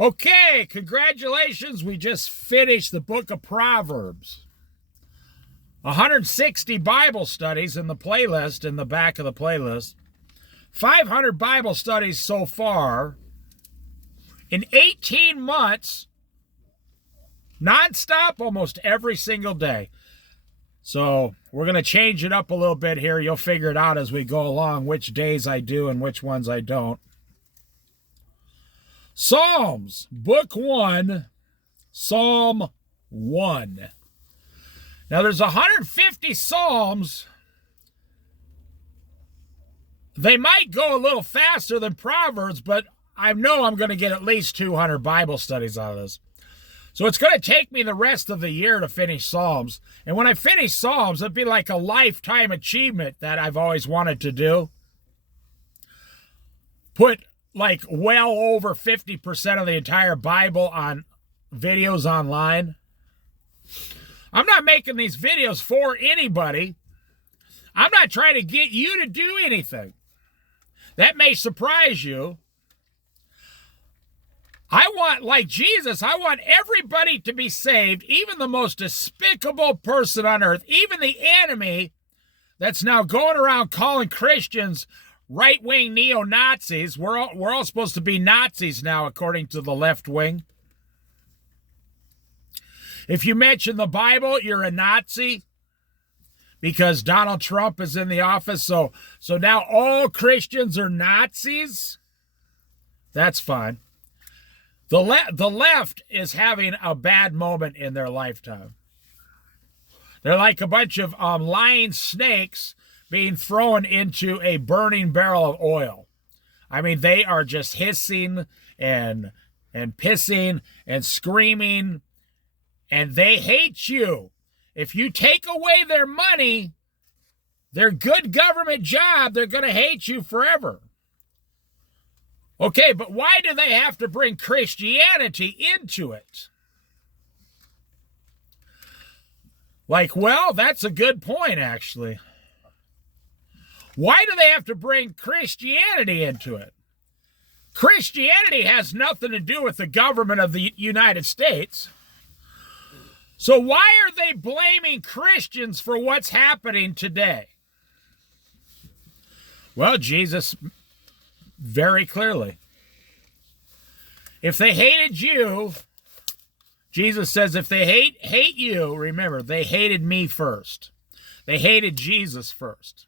Okay, congratulations. We just finished the book of Proverbs. 160 Bible studies in the playlist, in the back of the playlist. 500 Bible studies so far. In 18 months, nonstop, almost every single day. So we're going to change it up a little bit here. You'll figure it out as we go along, which days I do and which ones I don't. Psalms, Book 1, Psalm 1. Now there's 150 Psalms. They might go a little faster than Proverbs, but I know I'm going to get at least 200 Bible studies out of this. So it's going to take me the rest of the year to finish Psalms. And when I finish Psalms, it'd be like a lifetime achievement that I've always wanted to do. Put like well over 50% of the entire Bible on videos online. I'm not making these videos for anybody. I'm not trying to get you to do anything. That may surprise you. I want, like Jesus, I want everybody to be saved, even the most despicable person on earth, even the enemy that's now going around calling Christians right-wing neo-Nazis. We're all supposed to be Nazis now, according to the left wing. If you mention the Bible, you're a Nazi because Donald Trump is in the office. So now all Christians are Nazis. That's fine. The left is having a bad moment in their lifetime. They're like a bunch of lying snakes being thrown into a burning barrel of oil. I mean, they are just hissing and pissing and screaming, and they hate you. If you take away their money, their good government job, they're going to hate you forever. Okay, but why do they have to bring Christianity into it? Like, well, that's a good point, actually. Why do they have to bring Christianity into it? Christianity has nothing to do with the government of the United States. So why are they blaming Christians for what's happening today? Well, Jesus, very clearly. If they hated you, Jesus says, if they hate you, remember, they hated me first. They hated Jesus first.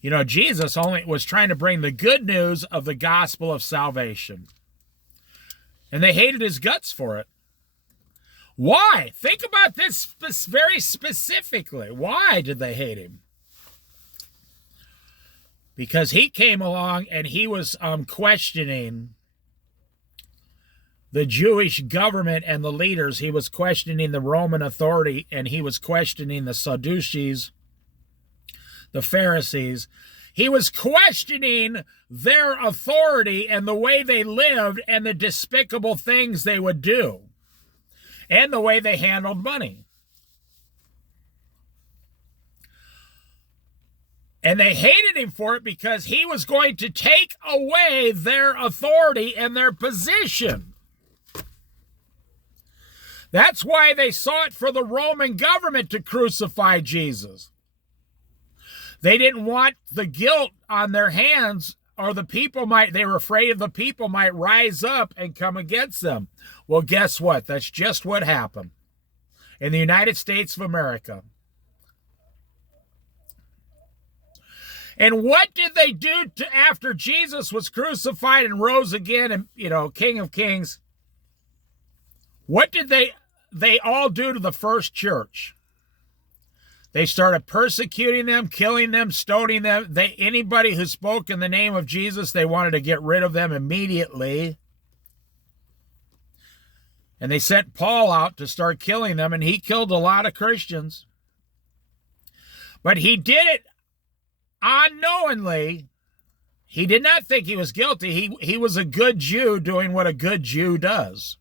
You know, Jesus only was trying to bring the good news of the gospel of salvation. And they hated his guts for it. Why? Think about this very specifically. Why did they hate him? Because he came along and he was questioning the Jewish government and the leaders. He was questioning the Roman authority, and he was questioning the Sadducees, the Pharisees. He was questioning their authority and the way they lived and the despicable things they would do and the way they handled money. And they hated him for it because he was going to take away their authority and their position. That's why they sought for the Roman government to crucify Jesus. They didn't want the guilt on their hands, or they were afraid the people might rise up and come against them. Well, guess what? That's just what happened in the United States of America. And what did they do after Jesus was crucified and rose again and, King of Kings? What did they all do to the first church? They started persecuting them, killing them, stoning them. Anybody who spoke in the name of Jesus, they wanted to get rid of them immediately. And they sent Paul out to start killing them, and he killed a lot of Christians. But he did it unknowingly. He did not think he was guilty. He was a good Jew doing what a good Jew does.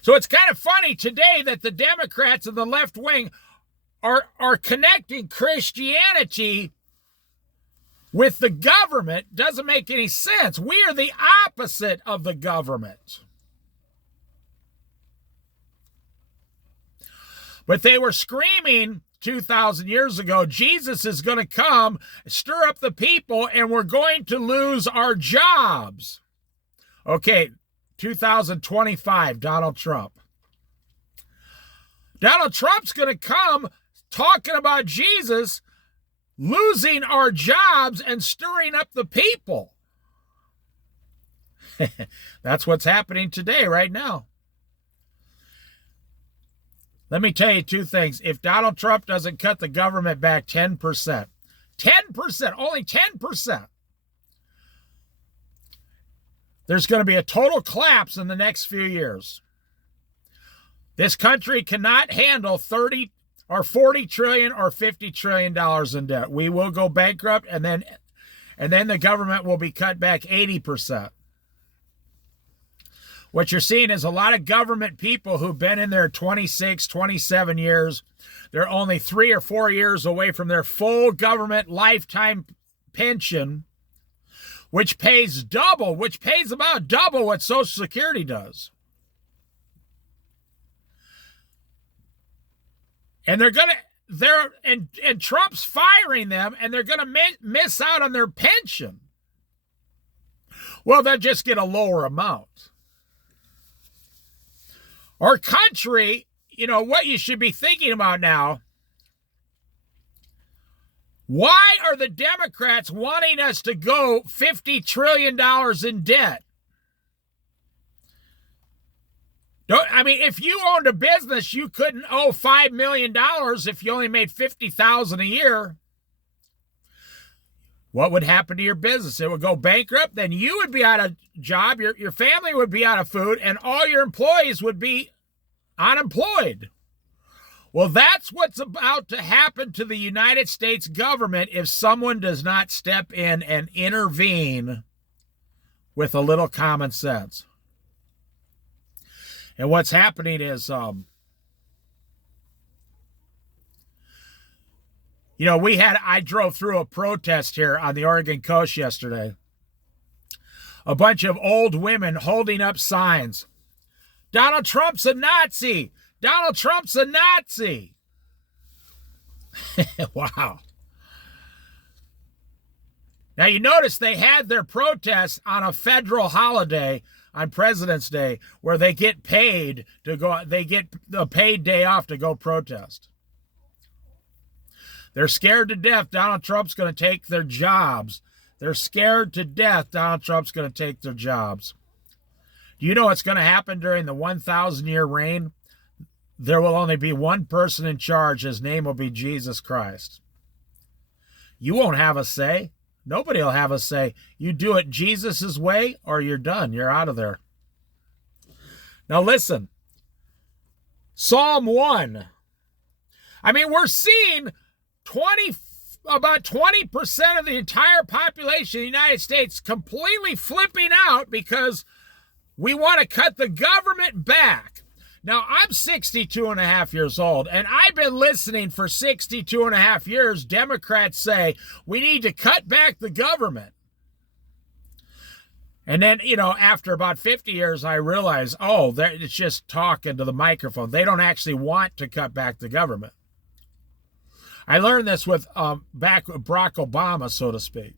So it's kind of funny today that the Democrats and the left wing are connecting Christianity with the government doesn't make any sense. We are the opposite of the government. But they were screaming 2,000 years ago, Jesus is going to come, stir up the people, and we're going to lose our jobs. Okay, 2025, Donald Trump. Donald Trump's going to come talking about Jesus losing our jobs and stirring up the people. That's what's happening today, right now. Let me tell you two things. If Donald Trump doesn't cut the government back 10%, only 10%, there's going to be a total collapse in the next few years. This country cannot handle 30 or 40 trillion or 50 trillion dollars in debt. We will go bankrupt, and then the government will be cut back 80%. What you're seeing is a lot of government people who've been in there 26, 27 years. They're only 3 or 4 years away from their full government lifetime pension, which pays about double what Social Security does. And and Trump's firing them, and they're going to miss out on their pension. Well, they'll just get a lower amount. Our country, what you should be thinking about now, why are the Democrats wanting us to go $50 trillion in debt? If you owned a business, you couldn't owe $5 million if you only made $50,000 a year. What would happen to your business? It would go bankrupt. Then you would be out of job. Your family would be out of food, and all your employees would be unemployed. Well, that's what's about to happen to the United States government if someone does not step in and intervene with a little common sense. And what's happening is, I drove through a protest here on the Oregon coast yesterday. A bunch of old women holding up signs. Donald Trump's a Nazi. Donald Trump's a Nazi. Wow. Now you notice they had their protests on a federal holiday on President's Day where they get paid to go, they get a paid day off to go protest. They're scared to death Donald Trump's going to take their jobs. They're scared to death Donald Trump's going to take their jobs. Do you know what's going to happen during the 1,000-year reign? There will only be one person in charge. His name will be Jesus Christ. You won't have a say. Nobody will have a say. You do it Jesus' way or you're done. You're out of there. Now listen. Psalm 1. We're seeing about 20% of the entire population of the United States completely flipping out because we want to cut the government back. Now, I'm 62 and a half years old, and I've been listening for 62 and a half years. Democrats say we need to cut back the government. And then, after about 50 years, I realized, it's just talking to the microphone. They don't actually want to cut back the government. I learned this with Barack Obama, so to speak.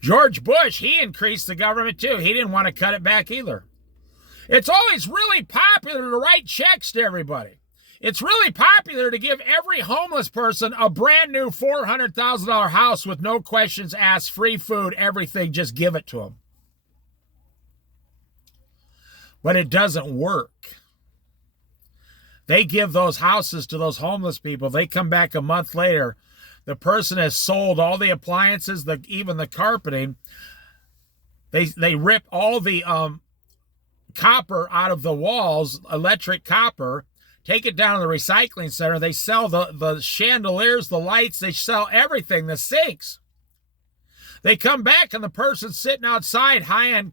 George Bush, he increased the government too. He didn't want to cut it back either. It's always really popular to write checks to everybody. It's really popular to give every homeless person a brand new $400,000 house with no questions asked, free food, everything, just give it to them. But it doesn't work. They give those houses to those homeless people. They come back a month later. The person has sold all the appliances, even the carpeting. They rip all the copper out of the walls, electric copper, take it down to the recycling center. They sell the chandeliers, the lights, they sell everything, the sinks. They come back and the person's sitting outside high on,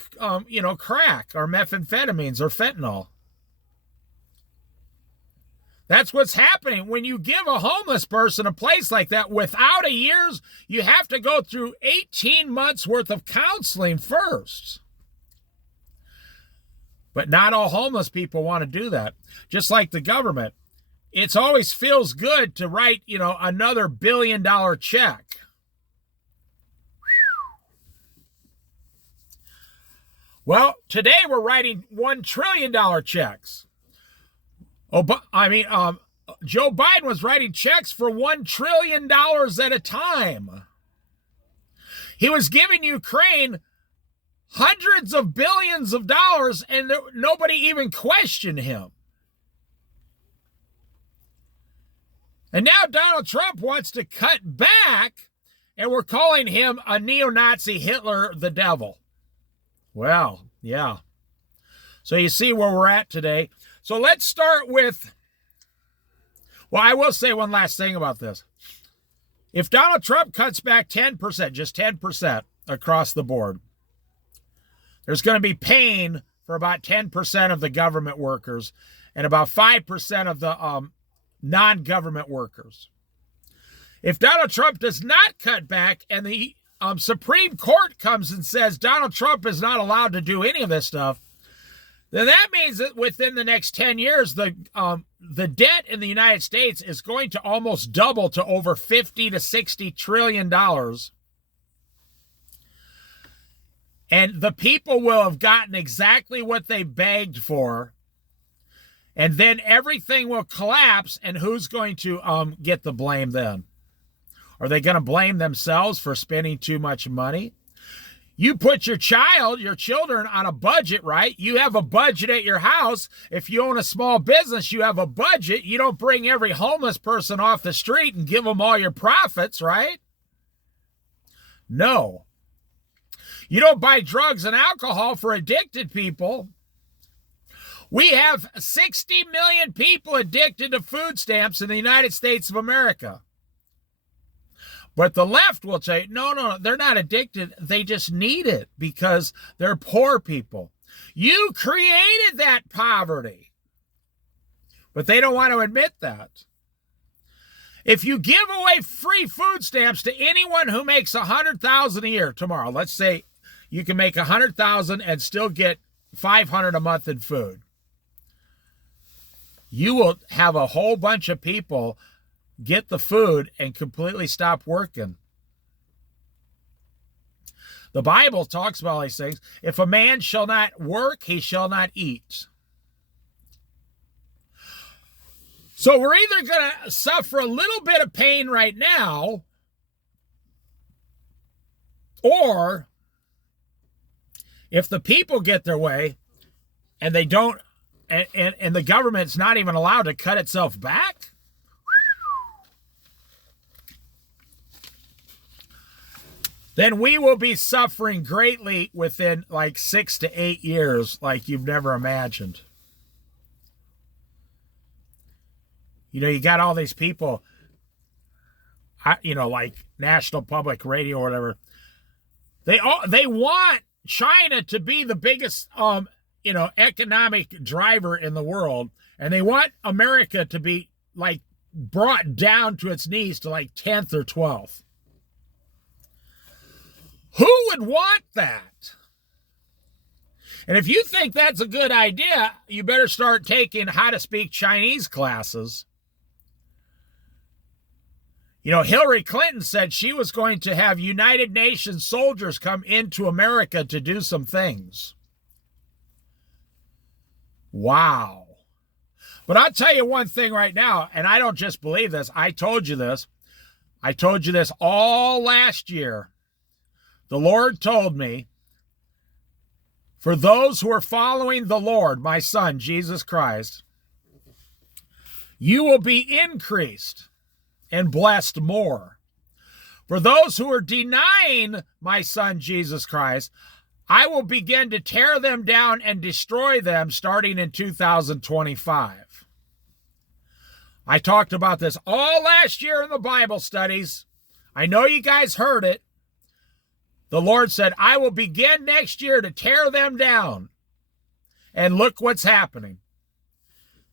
crack or methamphetamines or fentanyl. That's what's happening. When you give a homeless person a place like that without a year's, you have to go through 18 months worth of counseling first. But not all homeless people want to do that. Just like the government. It always feels good to write, another $1 billion check. Well, today we're writing $1 trillion checks. Joe Biden was writing checks for $1 trillion at a time. He was giving Ukraine hundreds of billions of dollars, and nobody even questioned him. And now Donald Trump wants to cut back, and we're calling him a neo-Nazi Hitler, the devil. Well, yeah. So you see where we're at today. So let's start with, I will say one last thing about this. If Donald Trump cuts back 10%, just 10% across the board, there's going to be pain for about 10% of the government workers and about 5% of the non-government workers. If Donald Trump does not cut back and the Supreme Court comes and says Donald Trump is not allowed to do any of this stuff, then that means that within the next 10 years, the debt in the United States is going to almost double to over $50 to $60 trillion. And the people will have gotten exactly what they begged for. And then everything will collapse. And who's going to get the blame then? Are they going to blame themselves for spending too much money? You put your children on a budget, right? You have a budget at your house. If you own a small business, you have a budget. You don't bring every homeless person off the street and give them all your profits, right? No. You don't buy drugs and alcohol for addicted people. We have 60 million people addicted to food stamps in the United States of America. But the left will say, no, they're not addicted. They just need it because they're poor people. You created that poverty. But they don't want to admit that. If you give away free food stamps to anyone who makes $100,000 a year tomorrow, let's say you can make $100,000 and still get $500 a month in food. You will have a whole bunch of people get the food and completely stop working. The Bible talks about all these things. If a man shall not work, he shall not eat. So we're either going to suffer a little bit of pain right now, or if the people get their way and they don't, and the government's not even allowed to cut itself back, then we will be suffering greatly within like 6 to 8 years like you've never imagined. You got all these people, like National Public Radio or whatever. They want China to be the biggest, economic driver in the world. And they want America to be like brought down to its knees to like 10th or 12th. Who would want that? And if you think that's a good idea, you better start taking how to speak Chinese classes. Hillary Clinton said she was going to have United Nations soldiers come into America to do some things. Wow. But I'll tell you one thing right now, and I don't just believe this. I told you this. I told you this all last year. The Lord told me, for those who are following the Lord, my Son, Jesus Christ, you will be increased and blessed more. For those who are denying my Son, Jesus Christ, I will begin to tear them down and destroy them starting in 2025. I talked about this all last year in the Bible studies. I know you guys heard it. The Lord said, I will begin next year to tear them down. And look what's happening.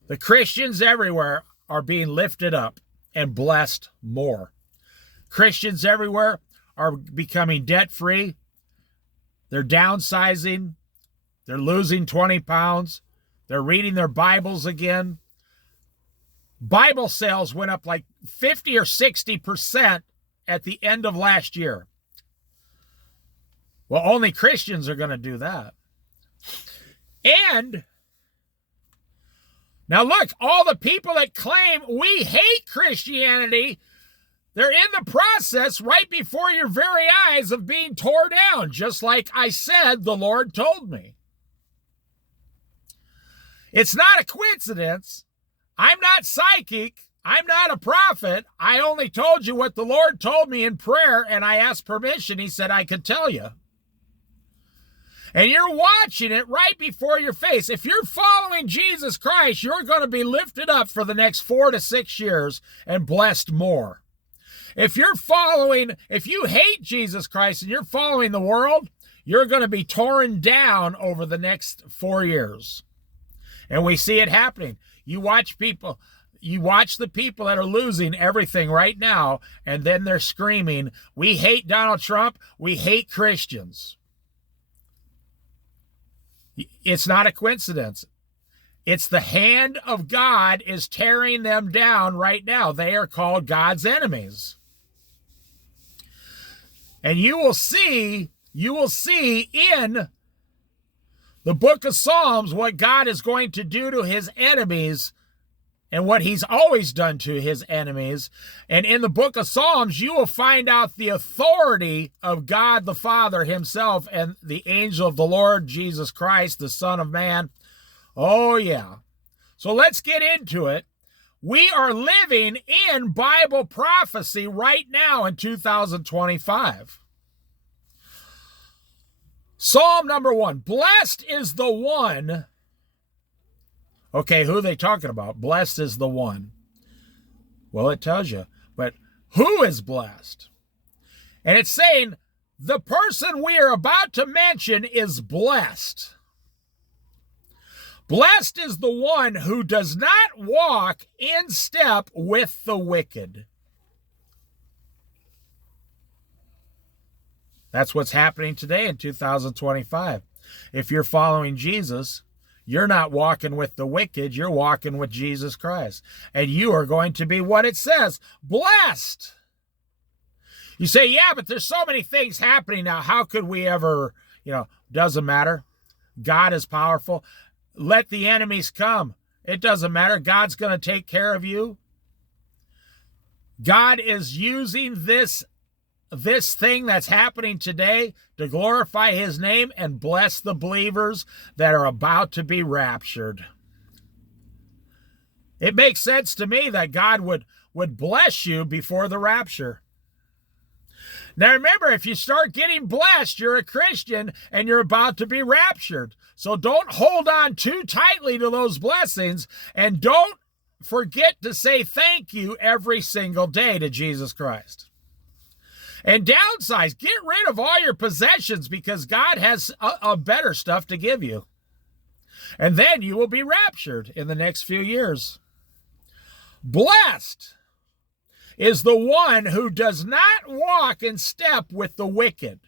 The Christians everywhere are being lifted up and blessed more. Christians everywhere are becoming debt-free. They're downsizing. They're losing 20 pounds. They're reading their Bibles again. Bible sales went up like 50 or 60% at the end of last year. Well, only Christians are going to do that. And now look, all the people that claim we hate Christianity, they're in the process right before your very eyes of being torn down, just like I said the Lord told me. It's not a coincidence. I'm not psychic. I'm not a prophet. I only told you what the Lord told me in prayer, and I asked permission. He said I could tell you. And you're watching it right before your face. If you're following Jesus Christ, you're going to be lifted up for the next 4 to 6 years and blessed more. If you hate Jesus Christ and you're following the world, you're going to be torn down over the next 4 years. And we see it happening. You watch the people that are losing everything right now, and then they're screaming, we hate Donald Trump, we hate Christians. It's not a coincidence. It's the hand of God is tearing them down right now. They are called God's enemies. And you will see in the book of Psalms what God is going to do to his enemies and what he's always done to his enemies. And in the book of Psalms, you will find out the authority of God the Father himself and the angel of the Lord, Jesus Christ, the Son of Man. Oh, yeah. So let's get into it. We are living in Bible prophecy right now in 2025. Psalm number 1, blessed is the one. Okay, who are they talking about? Blessed is the one. Well, it tells you, but who is blessed? And it's saying the person we are about to mention is blessed. Blessed is the one who does not walk in step with the wicked. That's what's happening today in 2025. If you're following Jesus, you're not walking with the wicked, you're walking with Jesus Christ. And you are going to be what it says, blessed. You say, yeah, but there's so many things happening now. How could we ever, doesn't matter. God is powerful. Let the enemies come. It doesn't matter. God's going to take care of you. God is using this thing that's happening today to glorify his name and bless the believers that are about to be raptured. It makes sense to me that God would bless you before the rapture. Now remember, if you start getting blessed, you're a Christian and you're about to be raptured. So don't hold on too tightly to those blessings, and don't forget to say thank you every single day to Jesus Christ. And downsize, get rid of all your possessions because God has a better stuff to give you. And then you will be raptured in the next few years. Blessed is the one who does not walk in step with the wicked,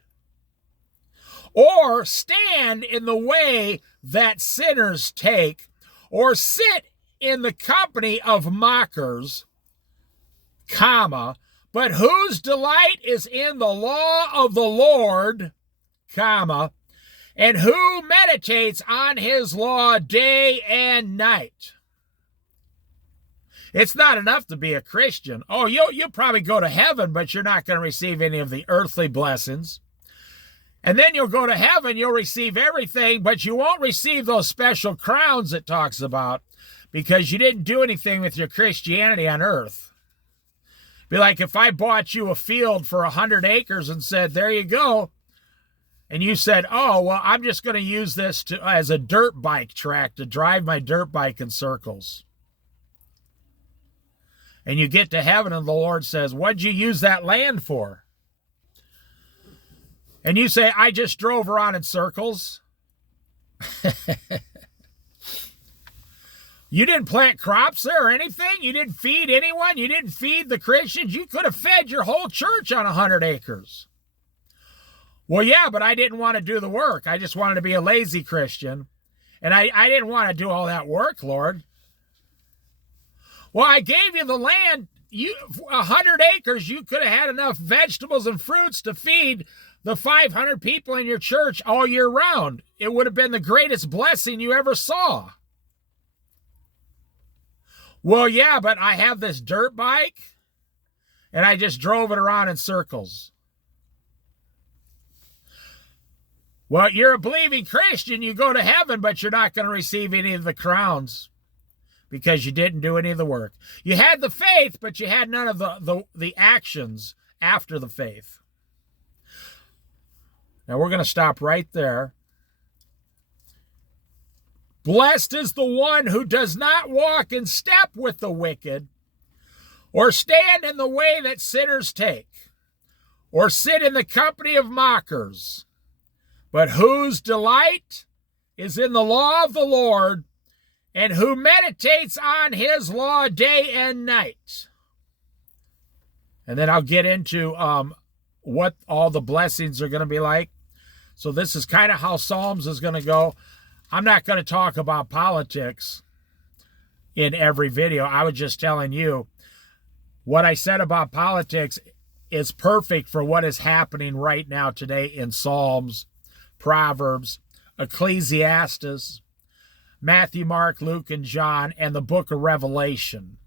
or stand in the way that sinners take, or sit in the company of mockers, but whose delight is in the law of the Lord, and who meditates on his law day and night. It's not enough to be a Christian. Oh, you'll probably go to heaven, but you're not going to receive any of the earthly blessings. And then you'll go to heaven, you'll receive everything, but you won't receive those special crowns it talks about because you didn't do anything with your Christianity on earth. Be like if I bought you a field for 100 acres and said, there you go. And you said, oh, well, I'm just going to use this as a dirt bike track to drive my dirt bike in circles. And you get to heaven and the Lord says, what'd you use that land for? And you say, I just drove around in circles. You didn't plant crops there or anything? You didn't feed anyone? You didn't feed the Christians? You could have fed your whole church on 100 acres. Well, yeah, but I didn't want to do the work. I just wanted to be a lazy Christian. And I didn't want to do all that work, Lord. Well, I gave you the land. 100 acres, you could have had enough vegetables and fruits to feed the 500 people in your church all year round. It would have been the greatest blessing you ever saw. Well, yeah, but I have this dirt bike, and I just drove it around in circles. Well, you're a believing Christian. You go to heaven, but you're not going to receive any of the crowns because you didn't do any of the work. You had the faith, but you had none of the actions after the faith. Now, we're going to stop right there. Blessed is the one who does not walk in step with the wicked, or stand in the way that sinners take, or sit in the company of mockers, but whose delight is in the law of the Lord, and who meditates on his law day and night. And then I'll get into what all the blessings are going to be like. So this is kind of how Psalms is going to go. I'm not going to talk about politics in every video. I was just telling you what I said about politics is perfect for what is happening right now today in Psalms, Proverbs, Ecclesiastes, Matthew, Mark, Luke, and John, and the book of Revelation.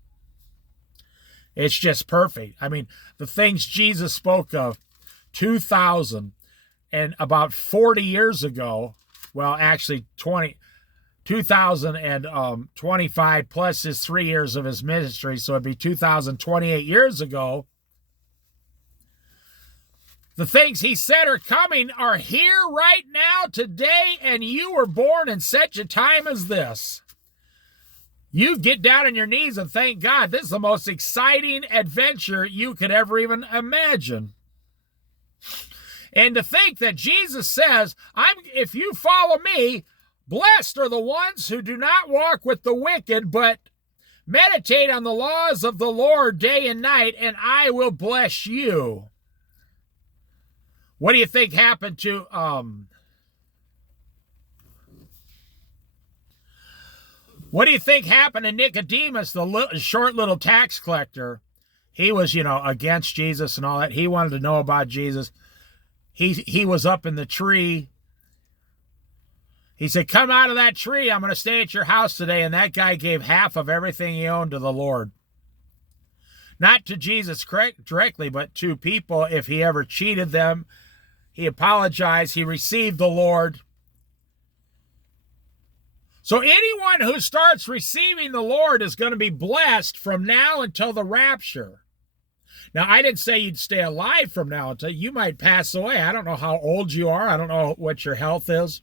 It's just perfect. I mean, the things Jesus spoke of 2,000 and about 40 years ago, well, actually 2025 plus his 3 years of his ministry, so it'd be 2028 years ago. The things he said are coming are here right now, today, and you were born in such a time as this. You get down on your knees and thank God. This is the most exciting adventure you could ever even imagine. And to think that Jesus says, if you follow me, blessed are the ones who do not walk with the wicked, but meditate on the laws of the Lord day and night, and I will bless you. What do you think happened to what do you think happened to Nicodemus, the short little tax collector? He was, against Jesus and all that. He wanted to know about Jesus. He was up in the tree. He said, come out of that tree. I'm going to stay at your house today. And that guy gave half of everything he owned to the Lord. Not to Jesus directly, but to people. If he ever cheated them, he apologized. He received the Lord. So anyone who starts receiving the Lord is going to be blessed from now until the rapture. Now, I didn't say you'd stay alive from now until you might pass away. I don't know how old you are. I don't know what your health is.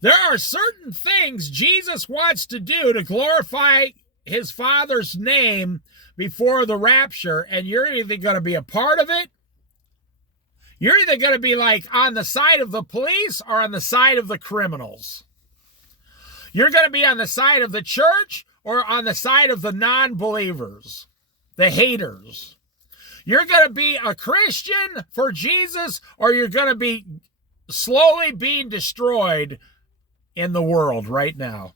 There are certain things Jesus wants to do to glorify his Father's name before the rapture, and you're either going to be a part of it, you're either going to be like on the side of the police or on the side of the criminals. You're going to be on the side of the church or on the side of the non-believers, the haters. You're going to be a Christian for Jesus, or you're going to be slowly being destroyed in the world right now.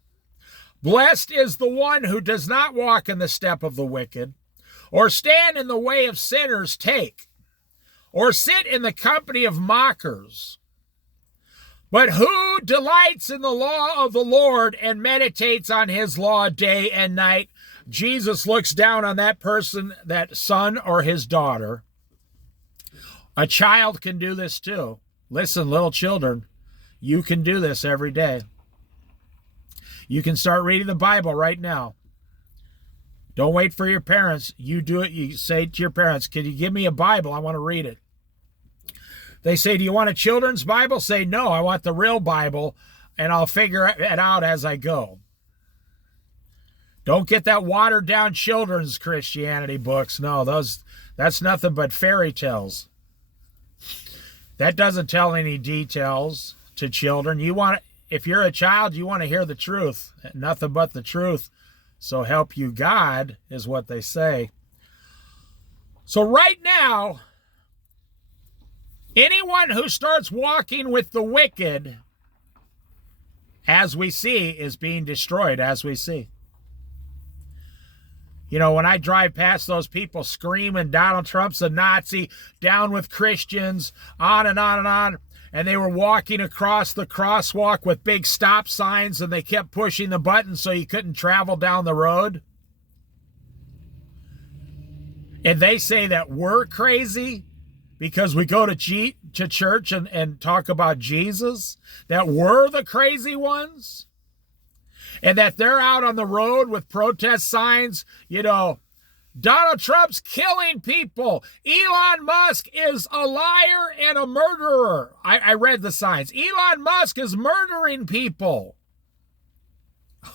Blessed is the one who does not walk in the step of the wicked, or stand in the way of sinners take, or sit in the company of mockers. But who delights in the law of the Lord and meditates on his law day and night? Jesus looks down on that person, that son or his daughter. A child can do this too. Listen, little children, you can do this every day. You can start reading the Bible right now. Don't wait for your parents. You do it. You say to your parents, can you give me a Bible? I want to read it. They say, do you want a children's Bible? Say, no, I want the real Bible, and I'll figure it out as I go. Don't get that watered down children's Christianity books. No, that's nothing but fairy tales. That doesn't tell any details to children. If you're a child, you want to hear the truth, nothing but the truth. So help you God is what they say. So right now, anyone who starts walking with the wicked, as we see, is being destroyed, as we see. You know, when I drive past those people screaming, Donald Trump's a Nazi, down with Christians, on and on and on, and they were walking across the crosswalk with big stop signs, and they kept pushing the button so you couldn't travel down the road. And they say that we're crazy because we go to church and talk about Jesus, that we're the crazy ones, and that they're out on the road with protest signs, you know, Donald Trump's killing people. Elon Musk is a liar and a murderer. I read the signs. Elon Musk is murdering people.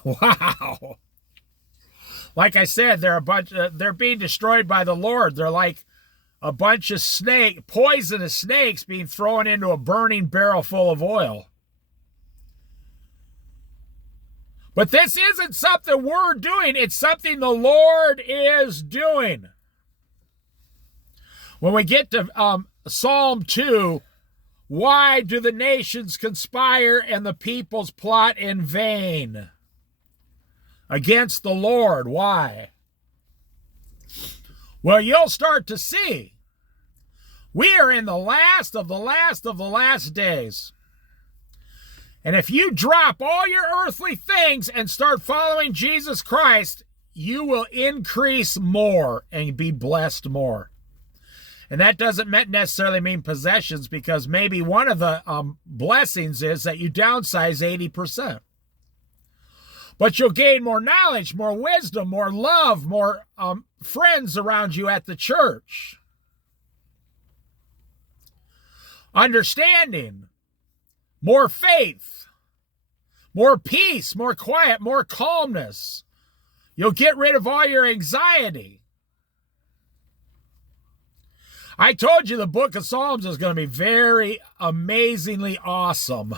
Wow. Like I said, they're being destroyed by the Lord. They're like a bunch of poisonous snakes being thrown into a burning barrel full of oil. But this isn't something we're doing. It's something the Lord is doing. When we get to Psalm 2, why do the nations conspire and the peoples plot in vain against the Lord? Why? Well, you'll start to see. We are in the last of the last of the last days. And if you drop all your earthly things and start following Jesus Christ, you will increase more and be blessed more. And that doesn't necessarily mean possessions, because maybe one of the blessings is that you downsize 80%. But you'll gain more knowledge, more wisdom, more love, more friends around you at the church. Understanding, more faith, more peace, more quiet, more calmness. You'll get rid of all your anxiety. I told you the book of Psalms is going to be very amazingly awesome.